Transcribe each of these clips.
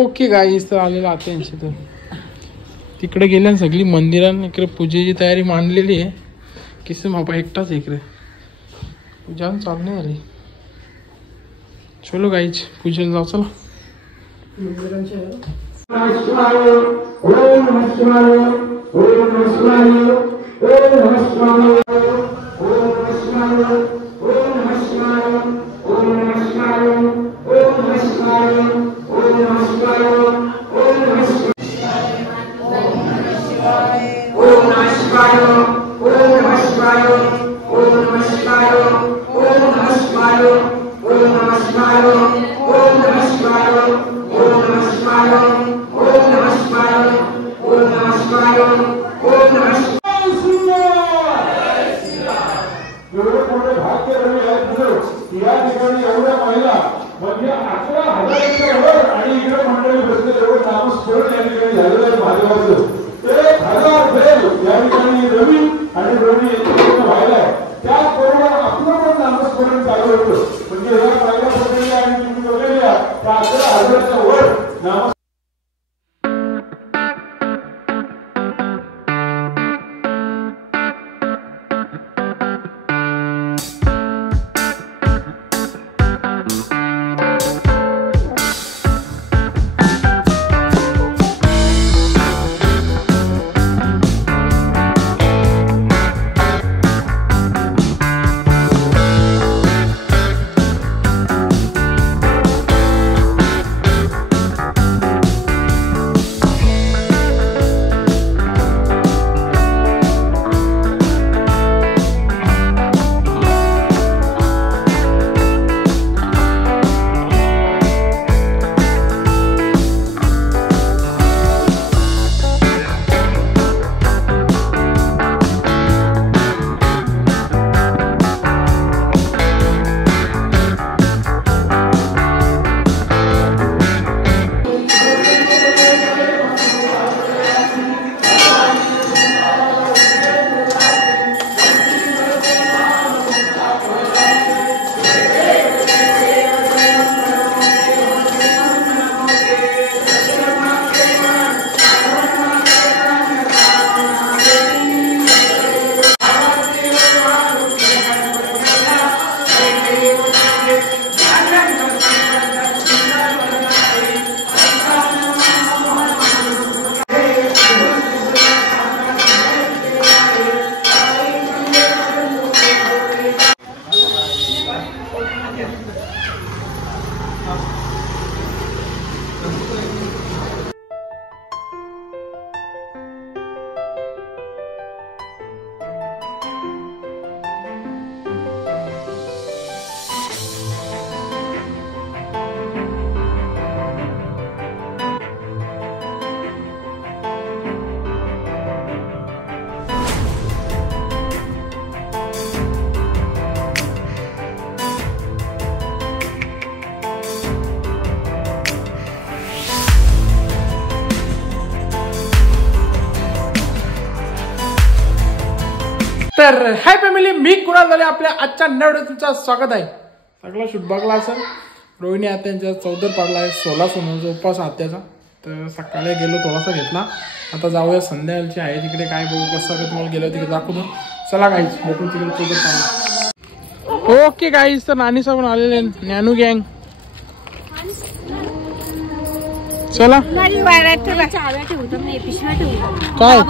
Okay गाईस, तर आलेलं आता यांची तर तिकडे गेल्या सगळी मंदिरात इकडे पूजेची तयारी मांडलेली आहे. किस बाबा एकटाच इकडे पूजा चालू नाही झाली. चलो गाईच पूजेला जाऊ चला. तर हाय फॅमिली, मी कुणाल झाले आपल्या आजच्या नवीन तुमचं स्वागत आहे. सगळा शूट बघला असेल. रोहिणी आत्यांचा 14 पाडला आहे, 16 सोन्याचा उपवास आत्याचा. तर सकाळी गेलो थोडासा घेतला. आता जाऊया संध्याकाळची आहे तिकडे, काय बघू कसं तुम्हाला गेलो तिकडे दाखवतो. चला गाईज भेटून तिकडे 14 पाडला. ओके गाईज, तर नानी साहेब आलेले नॅनू गँग. चला काय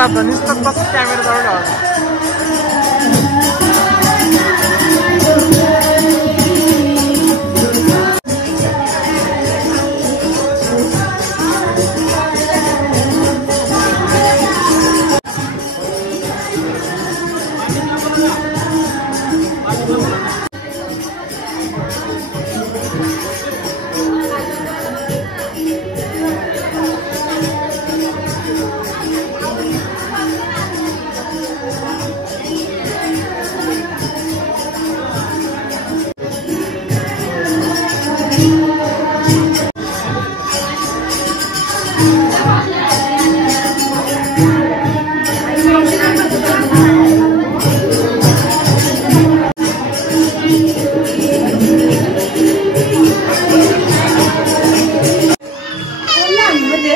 राहतं नुसतं तसं कॅमेरा जवळ ठेवायचा.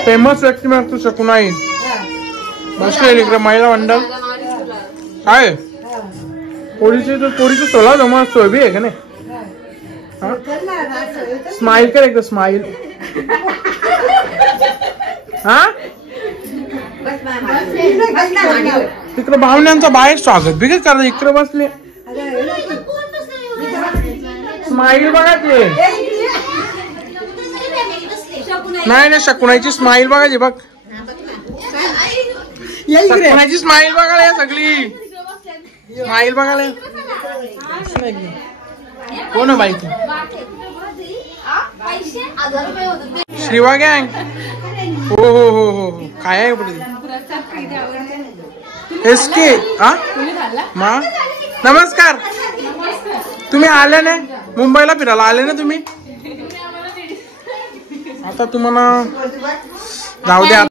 फेमस व्यक्ती में तू शकुनाई बसले इकडे महिला मंडळ काय पोळीची सोला जमा सोयबी आहे का नाही. स्माइल कर एकदा स्माइल. हा तिकडे भावण्यांचा बाहेर स्वागत बिगत करा इकडे बसले. स्माइल बघा ते नाही नाही शकुनाईची स्माइल बघायची बघ. शकुनाईची स्माइल बघायला सगळी स्माइल बघायला. कोण आहे बाई तू? श्रीवा गँग. हो हो हो हो हो काय आहे पुढे एस के. मा नमस्कार. तुम्ही आले ना मुंबईला फिरायला आले ना तुम्ही. आता तुम्हाला जाऊ द्या.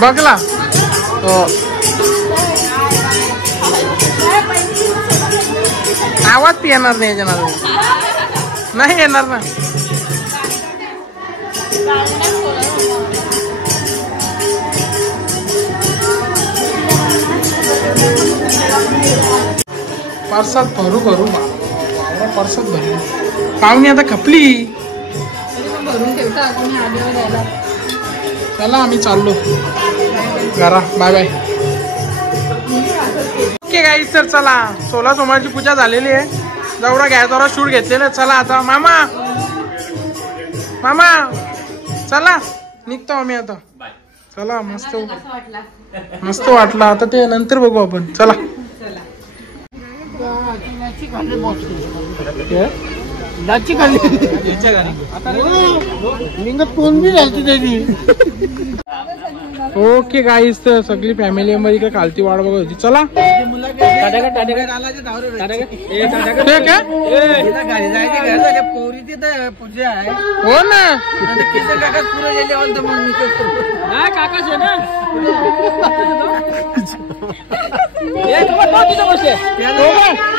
बघला हो आवाज येणार नाही येणार नाही येणार ना. परसात भरू भरू परसात भरली पाहुणी आता खपली. चला आम्ही चाललो घरा. Bye bye. ओके गाईस तर चला 16 सोमवारची पूजा झालेली आहे. जेवढा घ्या तेवढा शूट घेतलेला. चला आता मामा मामा चला निघतो आम्ही आता. चला मस्त मस्त वाटलं. आता ते नंतर बघू आपण. चला ओके गाईस तर सगळी फॅमिली मेंबर इकडे खालती वाट बघत होती. चला हो ना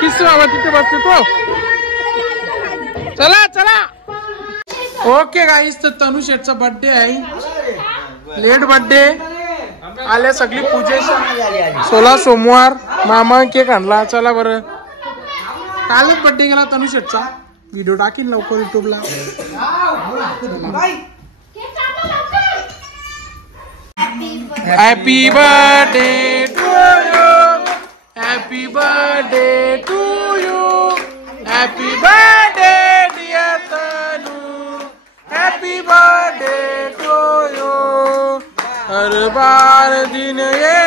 किस बाबा तिथे बसते तो. चला चला. ओके गाईस तर तनु शेठचा बर्थडे आहे. लेट बर्थडे आले सगळी पूजे 16 सोमवार. मामा केक आणला. चला बरं कालच बर्थडे गेला तनु शेठचा. व्हिडिओ टाकीन लवकर युट्यूबला. Happy birthday to you. Happy birthday to you. Happy birthday dear Tanu. Happy birthday to you. हर बार दिन ये